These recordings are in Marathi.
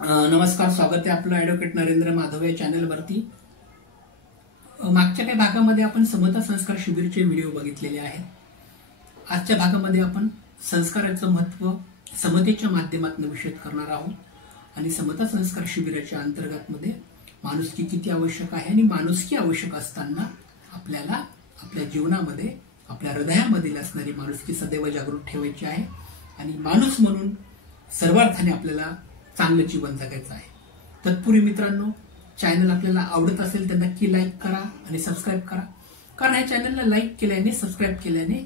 नमस्कार, स्वागत आहे आपलं ॲडव्होकेट नरेंद्र माधव या चॅनलवरती। मागच्या काही भागामध्ये आपण समता संस्कार शिबिरचे व्हिडिओ बघितलेले आहेत। आजच्या भागामध्ये आपण संस्काराचं महत्त्व समतेच्या माध्यमातून विशद करणार आहोत आणि समता संस्कार शिबिराच्या अंतर्गतमध्ये माणुसकी किती आवश्यक आहे आणि माणुसकी आवश्यक असताना आपल्याला आपल्या जीवनामध्ये आपल्या हृदयामध्ये असणारी माणुसकी सदैव जागृत ठेवायची आहे आणि माणूस म्हणून सर्वार्थाने आपल्याला चांगलं जीवन जगायचं आहे। तत्पूर्वी मित्रांनो, चॅनल आपल्याला आवडत असेल तर नक्की लाईक करा आणि सबस्क्राईब करा, कारण या चॅनलला लाईक केल्याने सबस्क्राईब केल्याने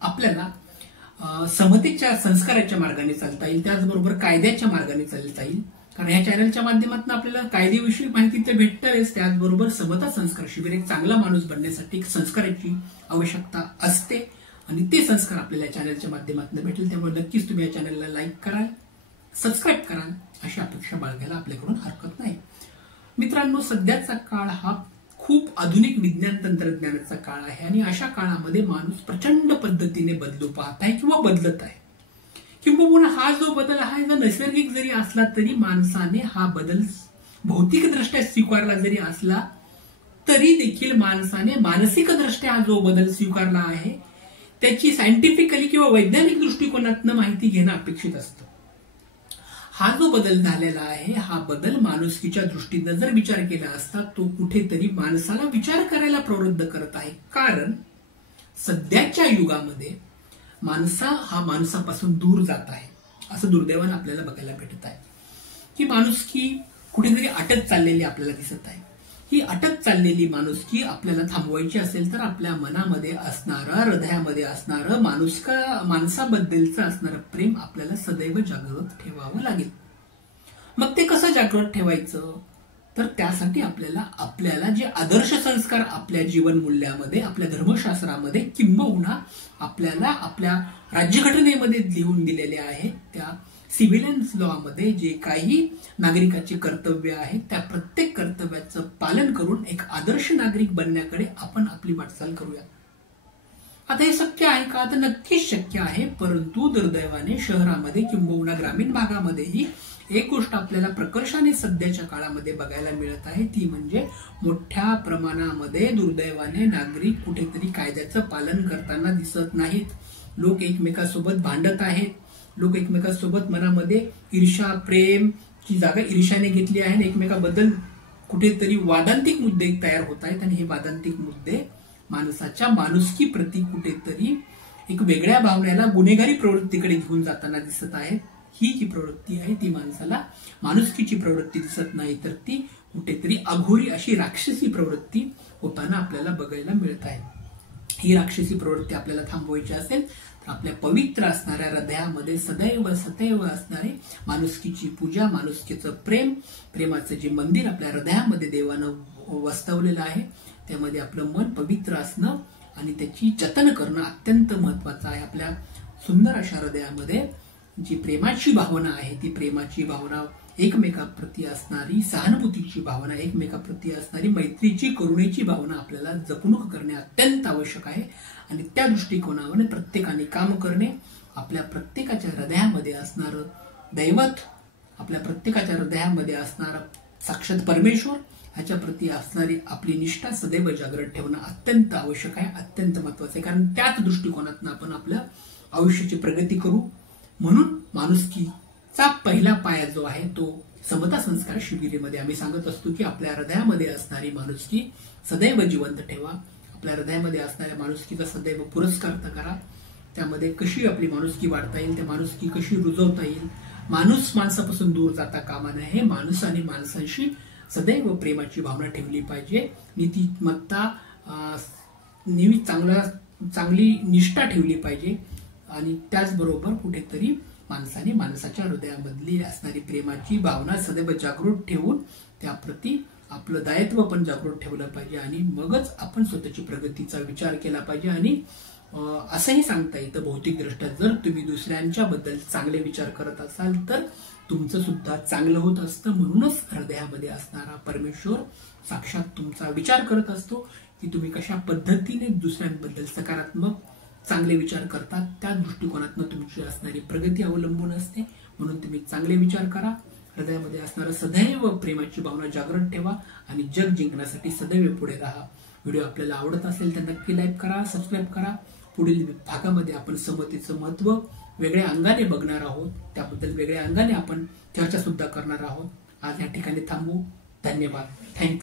आपल्याला समतेच्या संस्काराच्या मार्गाने चालता येईल, त्याचबरोबर कायद्याच्या मार्गाने चालता येईल। कारण या चॅनलच्या माध्यमातून आपल्याला कायदेविषयी माहिती तर भेटतेच, त्याचबरोबर समता संस्कार शिबिर एक चांगला माणूस बनण्यासाठी संस्काराची आवश्यकता असते आणि ते संस्कार आपल्याला या चॅनलच्या माध्यमातून भेटेल। त्यामुळे नक्कीच तुम्ही या चॅनलला लाईक कराल, सबस्क्राईब कराल अशी अपेक्षा बाळगायला आपल्याकडून हरकत नाही। मित्रांनो, सध्याचा काळ हा खूप आधुनिक विज्ञान तंत्रज्ञानाचा काळ आहे आणि अशा काळामध्ये माणूस प्रचंड पद्धतीने बदलू पाहत आहे किंवा बदलत आहे। किंबहुना हा जो बदल आहे जो नैसर्गिक जरी असला तरी माणसाने हा बदल भौतिकदृष्ट्या स्वीकारला जरी असला तरी देखील माणसाने मानसिकदृष्ट्या हा जो बदल स्वीकारला आहे त्याची सायंटिफिकली किंवा वैज्ञानिक दृष्टिकोनातून माहिती घेणं अपेक्षित असतं। हा जो बदल झालेला आहे हा बदल माणुसकीच्या दृष्टीने जर विचार केला असता तो कुठेतरी माणसाला विचार करायला प्रवृत्त करत आहे। कारण सध्याच्या युगामध्ये माणसा हा माणसापासून दूर जात आहे असं दुर्दैवाने आपल्याला बघायला भेटत आहे की माणुसकी कुठेतरी अटक चाललेली आपल्याला दिसत आहे। ही अटक चाललेली माणुसकी आपल्याला थांबवायची असेल तर आपल्या मनामध्ये असणारं, हृदयामध्ये असणारं माणसाबद्दलचं असणारं प्रेम आपल्याला सदैव जागृत ठेवावं लागेल। मग ते कसं जागृत ठेवायचं तर त्यासाठी आपल्याला जे आदर्श संस्कार आपल्या जीवन मूल्यामध्ये, आपल्या धर्मशास्त्रामध्ये किंबहुना आपल्याला आपल्या राज्यघटनेमध्ये लिहून दिलेले आहेत, त्या सिव्हिलियन्स लॉ मध्ये जे काही नागरिकाचे कर्तव्य आहेत त्या प्रत्येक कर्तव्याचं पालन करून एक आदर्श नागरिक बनण्याकडे आपण आपली वाटचाल करूया। आता हे शक्य आहे का? तर नक्कीच शक्य आहे, परंतु दुर्दैवाने शहरामध्ये किंबहुना ग्रामीण भागामध्येही एक गोष्ट आपल्याला प्रकर्षाने सध्याच्या काळामध्ये बघायला मिळत आहे, ती म्हणजे मोठ्या प्रमाणामध्ये दुर्दैवाने नागरिक कुठेतरी कायद्याचं पालन करताना दिसत नाहीत। लोक एकमेकांसोबत भांडत आहेत, लोक एकमेकांसोबत मनामध्ये ईर्ष्या प्रेमची जागा ईर्ष्याने घेतली आहे आणि एकमेकांबद्दल कुठेतरी वादांतिक मुद्दे तयार होत आहेत आणि हे वादांतिक मुद्दे माणसाच्या माणुसकी प्रती कुठेतरी एक वेगळ्या भावनेला, गुन्हेगारी प्रवृत्तीकडे घेऊन जाताना दिसत आहेत। ही जी प्रवृत्ती आहे ती माणसाला माणुसकीची प्रवृत्ती दिसत नाही तर ती कुठेतरी अघोरी अशी राक्षसी प्रवृत्ती होताना आपल्याला बघायला मिळत आहे। ही राक्षसी प्रवृत्ती आपल्याला थांबवायची असेल तर आपल्या पवित्र असणाऱ्या हृदयामध्ये सदैव असणारे माणुसकीची पूजा, माणुसकीचं प्रेमाचं जे मंदिर आपल्या हृदयामध्ये देवानं वस्तवलेलं आहे त्यामध्ये आपलं मन पवित्र असणं आणि त्याची जतन करणं अत्यंत महत्वाचं आहे। आपल्या सुंदर अशा हृदयामध्ये जी प्रेमाची भावना आहे ती प्रेमाची भावना, एकमेकाप्रती असणारी सहानुभूतीची भावना, एकमेकाप्रती असणारी मैत्रीची, करुणेची भावना आपल्याला जपणूक करणे अत्यंत आवश्यक आहे आणि त्या दृष्टिकोनाने प्रत्येकाने काम करणे, आपल्या प्रत्येकाच्या हृदयामध्ये असणारं दैवत, आपल्या प्रत्येकाच्या हृदयामध्ये असणारं साक्षात परमेश्वर ह्याच्या प्रती असणारी आपली निष्ठा सदैव जागृत ठेवणं अत्यंत आवश्यक आहे, अत्यंत महत्वाचं आहे। कारण त्याच दृष्टिकोनातून आपण आपल्या आयुष्याची प्रगती करू। म्हणून माणुसकीचा पहिला पाया जो आहे तो समता संस्कार शिबिरेमध्ये आम्ही सांगत असतो की आपल्या हृदयामध्ये असणारी माणुसकी सदैव जिवंत ठेवा, आपल्या हृदयामध्ये असणाऱ्या माणुसकीचा सदैव पुरस्कार करा, त्यामध्ये कशी आपली माणुसकी वाढता येईल, त्या माणुसकी कशी रुजवता येईल, माणूस माणसापासून दूर जाता कामा नये, माणसाने माणसांशी सदैव प्रेमाची भावना ठेवली पाहिजे, नीतिमत्ता नेहमी चांगली निष्ठा ठेवली पाहिजे आणि त्याचबरोबर कुठेतरी माणसाने माणसाच्या हृदयामधली असणारी प्रेमाची भावना सदैव जागृत ठेवून त्याप्रती आपलं दायित्व पण जागृत ठेवलं पाहिजे आणि मगच आपण स्वतःची प्रगतीचा विचार केला पाहिजे। आणि असंही सांगता येतं भौतिकदृष्ट्या जर तुम्ही दुसऱ्यांच्या बद्दल चांगले विचार करत असाल तर तुमचं सुद्धा चांगलं होत असतं। म्हणूनच हृदयामध्ये असणारा परमेश्वर साक्षात तुमचा विचार करत असतो की तुम्ही कशा पद्धतीने दुसऱ्यांबद्दल सकारात्मक चांगले विचार करतात, त्या दृष्टिकोनातून तुमची असणारी प्रगती अवलंबून असते। म्हणून तुम्ही चांगले विचार करा, हृदयामध्ये असणारं सदैव प्रेमाची भावना जागृत ठेवा आणि जग जिंकण्यासाठी सदैव पुढे राहा. व्हिडिओ आपल्याला आवडत असेल तर नक्की लाईक करा, सबस्क्राईब करा. पुढील भागामध्ये आपण समतेचं महत्व वेगळ्या अंगाने बघणार आहोत. त्याबद्दल वेगळ्या अंगाने आपण चर्चा सुद्धा करणार आहोत. आज या ठिकाणी थांबू. धन्यवाद. थँक्यू.